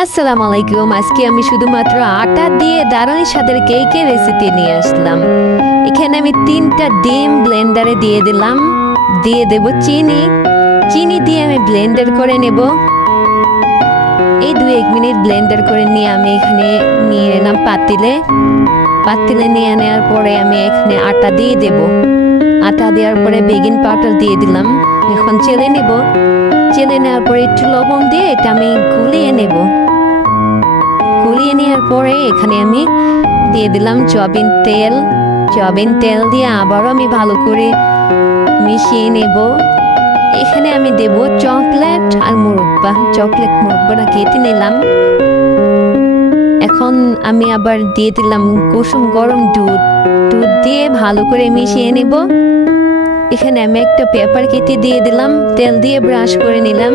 আসসালামু আলাইকুম। আজকে আমি শুধুমাত্র আটা দিয়ে দারুণ স্বাদের কেকের রেসিপি নিয়ে আসলাম। এখানে আমি 3টা ডিম ব্লেন্ডারে দিয়ে দিলাম। দিয়ে দেব চিনি। চিনি দিয়ে আমি ব্লেন্ডার করে নেব। এই 2-1 মিনিট ব্লেন্ডার করে নিয়ে আমি এখানে নিয়ে নিলাম পাতিলে নিয়ে নেওয়ার পরে আমি এখানে আটা দিয়ে দেব। আটা দেওয়ার পরে বেকিং পাউডার দিয়ে দিলাম। এখন চেলে নেব। চেলে নেওয়ার পরে একটু লবণ দিয়ে এটা আমি গুলিয়ে নেব। গুলিয়ে নেওয়ার পরে এখানে আমি দিয়ে দিলাম সয়াবিন তেল দিয়ে আবারও আমি ভালো করে মিশিয়ে নেব। এখানে আমি দেব চকলেট আর মুরব্বাটা কেটে নিলাম। এখন আমি আবার দিয়ে দিলাম কুসুম গরম দুধ দিয়ে ভালো করে মিশিয়ে নেব। এখানে আমি একটা পেপার কেটে দিয়ে দিলাম, তেল দিয়ে ব্রাশ করে নিলাম।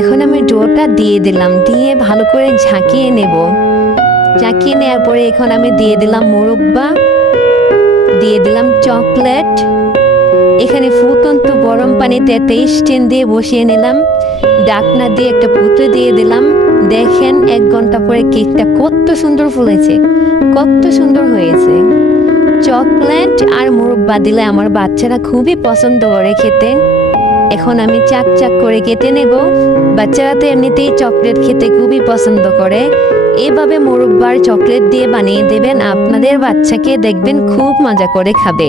এখন আমি ডোটা দিয়ে দিলাম, দিয়ে ভালো করে ঝাঁকিয়ে নেব। ঝাঁকিয়ে নেওয়ার পরে এখন আমি দিয়ে দিলাম মুরব্বা, দিয়ে দিলাম চকলেট। এখানে ফুটন্ত গরম পানিতে একটা স্ট্যান্ড দিয়ে বসিয়ে নিলাম। ঢাকনা দিয়ে একটা পুঁতে দিয়ে দিলাম। দেখেন 1 ঘন্টা পরে কেকটা কত সুন্দর ফুলেছে, কত সুন্দর হয়েছে। চকলেট আর মুরব্বা দিলে আমার বাচ্চারা খুবই পছন্দ করে খেতে। এখন আমি চাক করে কেটে নেব। বাচ্চারা তো এমনিতেই চকলেট খেতে খুবই পছন্দ করে। এভাবে মুরব্বার চকলেট দিয়ে বানিয়ে দেবেন, আপনাদের বাচ্চাকে দেখবেন খুব মজা করে খাবে।